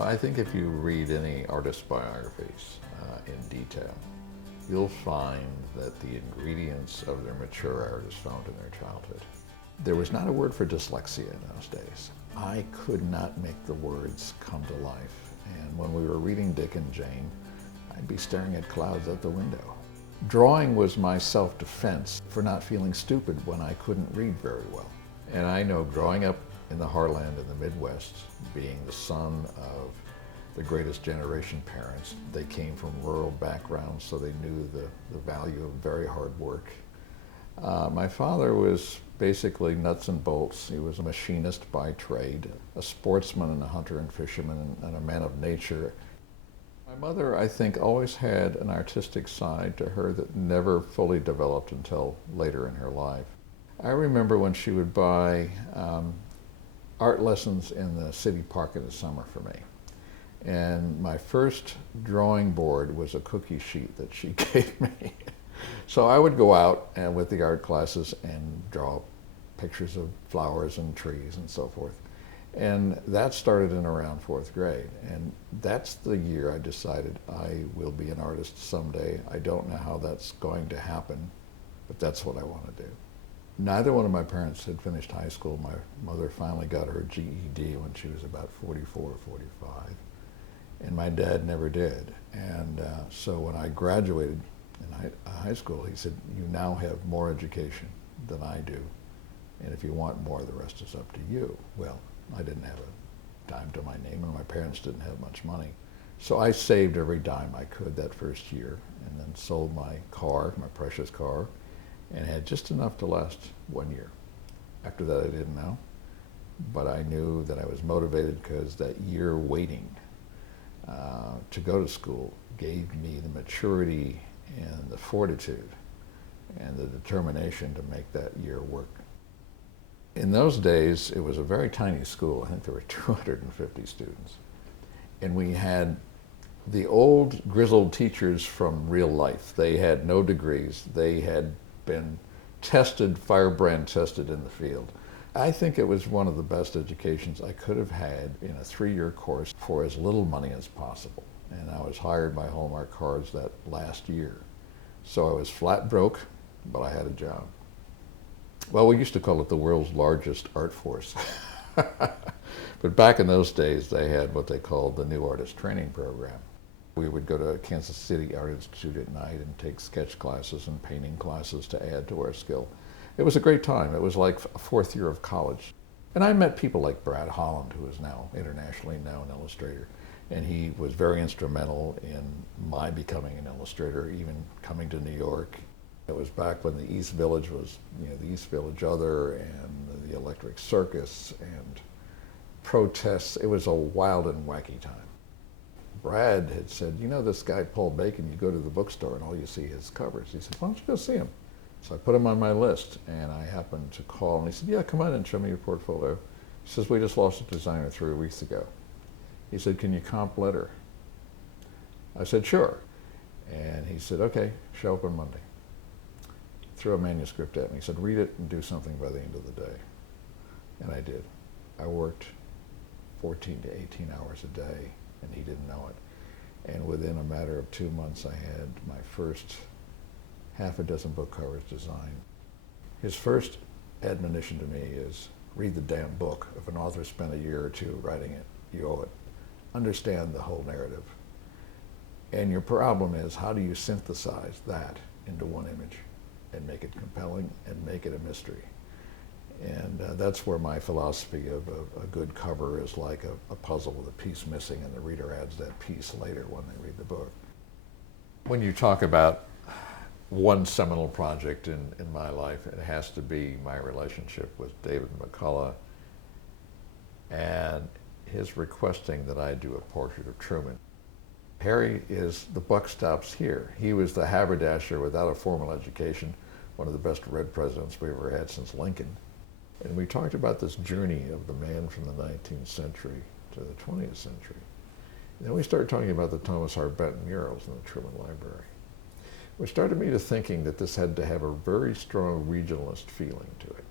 I think if you read any artist biographies in detail, you'll find that the ingredients of their mature art is found in their childhood. There was not a word for dyslexia in those days. I could not make the words come to life. And when we were reading Dick and Jane, I'd be staring at clouds out the window. Drawing was my self-defense for not feeling stupid when I couldn't read very well. And I know growing up in the heartland in the Midwest, being the son of the greatest generation parents, they came from rural backgrounds, so they knew the value of very hard work. My father was basically nuts and bolts. He was a machinist by trade, a sportsman and a hunter and fisherman and a man of nature. My mother, I think, always had an artistic side to her that never fully developed until later in her life. I remember when she would buy art lessons in the city park in the summer for me. And my first drawing board was a cookie sheet that she gave me. So I would go out and with the art classes and draw pictures of flowers and trees and so forth. And that started in around fourth grade. And that's the year I decided I will be an artist someday. I don't know how that's going to happen, but that's what I want to do. Neither one of my parents had finished high school. My mother finally got her GED when she was about 44 or 45. And my dad never did. And so when I graduated in high school, he said, "You now have more education than I do. And if you want more, the rest is up to you." Well, I didn't have a dime to my name, and my parents didn't have much money. So I saved every dime I could that first year, and then sold my car, my precious car, and had just enough to last 1 year. After that, I didn't know, but I knew that I was motivated because that year waiting to go to school gave me the maturity and the fortitude and the determination to make that year work. In those days, it was a very tiny school. I think there were 250 students. And we had the old grizzled teachers from real life. They had no degrees. They had been tested, firebrand tested in the field. I think it was one of the best educations I could have had in a 3-year course for as little money as possible. And I was hired by Hallmark Cards that last year. So I was flat broke, but I had a job. Well, we used to call it the world's largest art force. But back in those days, they had what they called the New Artist Training Program. We would go to Kansas City Art Institute at night and take sketch classes and painting classes to add to our skill. It was a great time. It was like a 4th year of college. And I met people like Brad Holland, who is now internationally known illustrator. And he was very instrumental in my becoming an illustrator, even coming to New York. It was back when the East Village was, the East Village Other and the Electric Circus and protests. It was a wild and wacky time. Brad had said, this guy, Paul Bacon, you go to the bookstore and all you see is covers. He said, "Why don't you go see him?" So I put him on my list, and I happened to call, and he said, "Yeah, come on and show me your portfolio." He says, "We just lost a designer 3 weeks ago." He said, "Can you comp letter?" I said, "Sure." And he said, "Okay, show up on Monday." Threw a manuscript at me. He said, "Read it and do something by the end of the day." And I did. I worked 14 to 18 hours a day, and he didn't know it. And within a matter of 2 months, I had my first half a dozen book covers designed. His first admonition to me is, read the damn book. If an author spent a year or 2 writing it, you owe it. Understand the whole narrative. And your problem is, how do you synthesize that into one image and make it compelling and make it a mystery? And that's where my philosophy of a good cover is like a puzzle with a piece missing, and the reader adds that piece later when they read the book. When you talk about one seminal project in my life, it has to be my relationship with David McCullough and his requesting that I do a portrait of Truman. Harry is, the buck stops here. He was the haberdasher without a formal education, one of the best red presidents we ever had since Lincoln. And we talked about this journey of the man from the 19th century to the 20th century. And then we started talking about the Thomas Hart Benton murals in the Truman Library, which started me to thinking that this had to have a very strong regionalist feeling to it.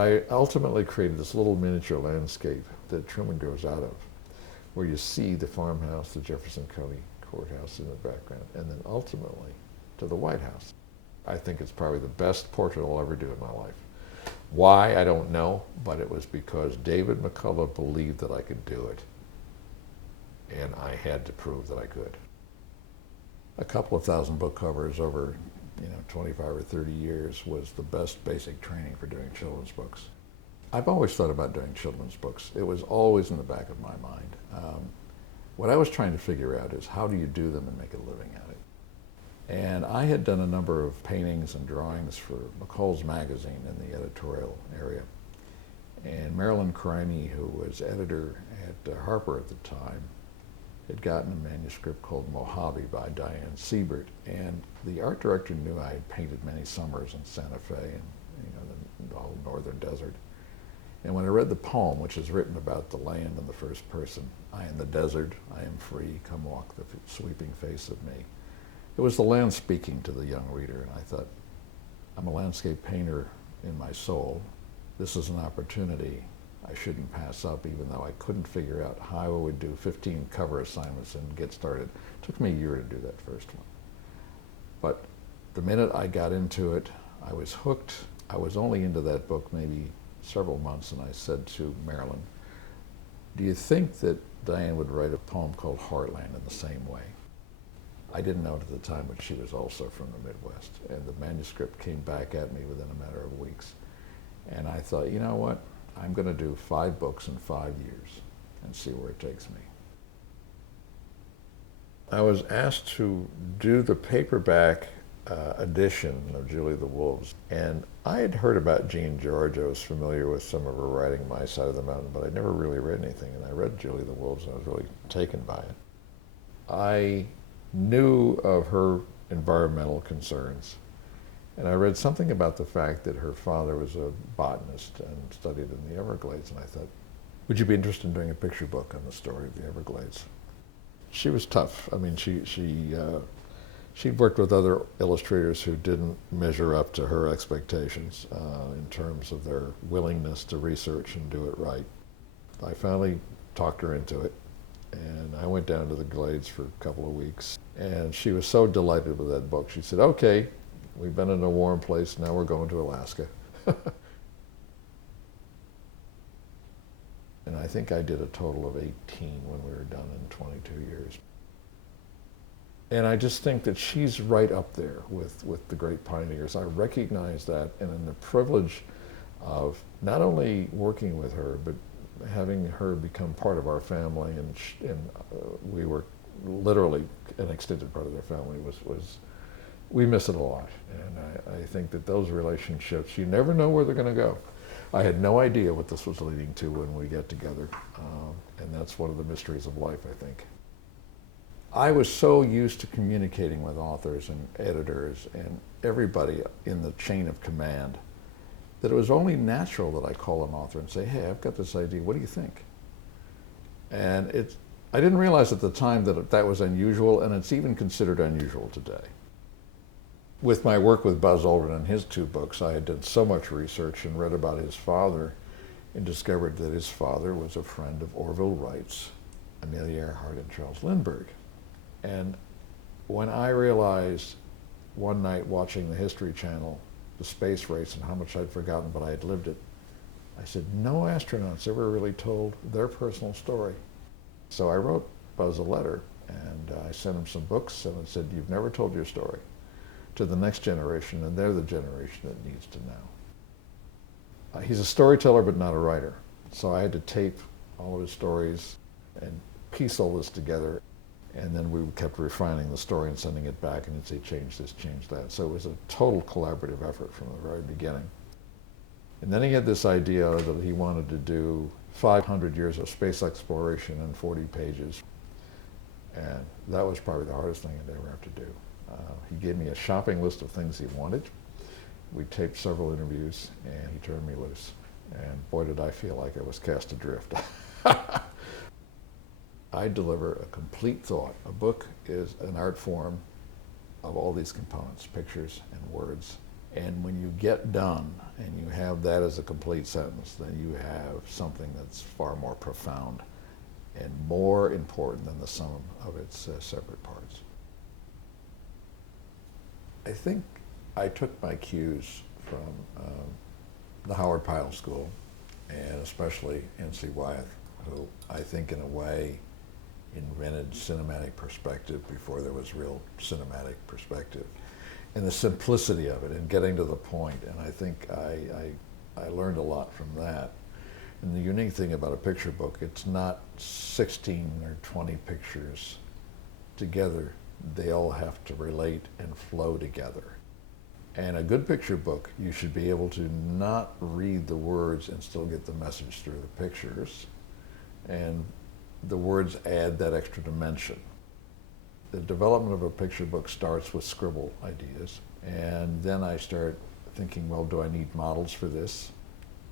I ultimately created this little miniature landscape that Truman grows out of. where you see the farmhouse, the Jefferson County Courthouse in the background, and then ultimately to the White House. I think it's probably the best portrait I'll ever do in my life. Why, I don't know, but it was because David McCullough believed that I could do it, and I had to prove that I could. A couple of thousand book covers over 25 or 30 years was the best basic training for doing children's books. I've always thought about doing children's books. It was always in the back of my mind. What I was trying to figure out is how do you do them and make a living at it? And I had done a number of paintings and drawings for McCullough's magazine in the editorial area. And Marilyn Crimey, who was editor at Harper at the time, had gotten a manuscript called Mojave by Diane Siebert. And the art director knew I had painted many summers in Santa Fe and the whole northern desert. And when I read the poem, which is written about the land in the first person, I am the desert, I am free, come walk the sweeping face of me. It was the land speaking to the young reader, and I thought, I'm a landscape painter in my soul. This is an opportunity I shouldn't pass up, even though I couldn't figure out how I would do 15 cover assignments and get started. It took me a year to do that first one. But the minute I got into it, I was hooked. I was only into that book maybe several months, and I said to Marilyn, do you think that Diane would write a poem called Heartland in the same way? I didn't know it at the time, but she was also from the Midwest, and the manuscript came back at me within a matter of weeks. And I thought, you know what? I'm going to do 5 books in 5 years and see where it takes me. I was asked to do the paperback edition of Julie the Wolves, and I had heard about Jean George. I was familiar with some of her writing, My Side of the Mountain, but I'd never really read anything, and I read Julie the Wolves, and I was really taken by it. I knew of her environmental concerns, and I read something about the fact that her father was a botanist and studied in the Everglades, and I thought, would you be interested in doing a picture book on the story of the Everglades? She was tough. I mean, she worked with other illustrators who didn't measure up to her expectations in terms of their willingness to research and do it right. I finally talked her into it, and I went down to the Glades for a couple of weeks, and she was so delighted with that book. She said, okay, we've been in a warm place, now we're going to Alaska. And I think I did a total of 18 when we were done in 22 years. And I just think that she's right up there with the great pioneers. I recognize that, and in the privilege of not only working with her, but having her become part of our family, and we were literally an extended part of their family, we miss it a lot. And I think that those relationships, you never know where they're going to go. I had no idea what this was leading to when we get together, and that's one of the mysteries of life, I think. I was so used to communicating with authors and editors and everybody in the chain of command that it was only natural that I call an author and say, hey, I've got this idea, what do you think? And I didn't realize at the time that that was unusual, and it's even considered unusual today. With my work with Buzz Aldrin and his 2 books, I had done so much research and read about his father and discovered that his father was a friend of Orville Wright's, Amelia Earhart, and Charles Lindbergh. And when I realized one night watching the History Channel, the space race, and how much I'd forgotten, but I had lived it, I said, no astronauts ever really told their personal story. So I wrote Buzz a letter, and I sent him some books, and I said, you've never told your story to the next generation, and they're the generation that needs to know. He's a storyteller, but not a writer. So I had to tape all of his stories and piece all this together. And then we kept refining the story and sending it back, and he'd say, change this, change that. So it was a total collaborative effort from the very beginning. And then he had this idea that he wanted to do 500 years of space exploration in 40 pages. And that was probably the hardest thing I'd ever have to do. He gave me a shopping list of things he wanted. We taped several interviews, and he turned me loose. And boy, did I feel like I was cast adrift. I deliver a complete thought. A book is an art form of all these components, pictures and words. And when you get done and you have that as a complete sentence, then you have something that's far more profound and more important than the sum of its separate parts. I think I took my cues from the Howard Pyle School, and especially N.C. Wyeth, who I think in a way invented cinematic perspective before there was real cinematic perspective, and the simplicity of it and getting to the point. And I think I learned a lot from that. And the unique thing about a picture book, it's not 16 or 20 pictures together. They all have to relate and flow together. And a good picture book, you should be able to not read the words and still get the message through the pictures. And the words add that extra dimension. The development of a picture book starts with scribble ideas. And then I start thinking, well, do I need models for this?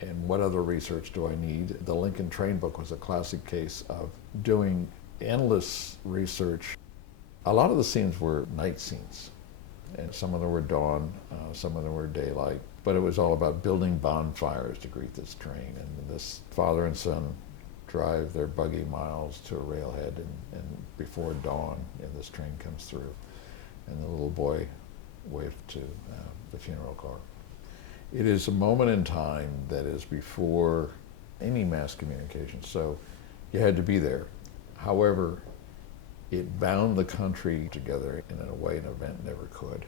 And what other research do I need? The Lincoln Train book was a classic case of doing endless research. A lot of the scenes were night scenes, and some of them were dawn, some of them were daylight, but it was all about building bonfires to greet this train. And this father and son drive their buggy miles to a railhead, and before dawn, and this train comes through, and the little boy waved to the funeral car. It is a moment in time that is before any mass communication, so you had to be there. However, it bound the country together in a way an event never could.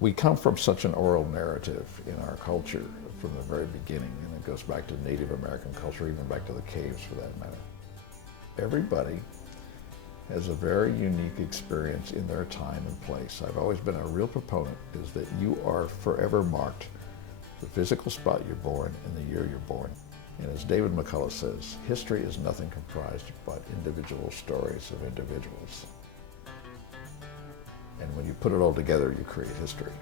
We come from such an oral narrative in our culture from the very beginning, and it goes back to Native American culture, even back to the caves for that matter. Everybody has a very unique experience in their time and place. I've always been a real proponent is that you are forever marked, the physical spot you're born and the year you're born. And as David McCullough says, history is nothing comprised but individual stories of individuals. And when you put it all together, you create history.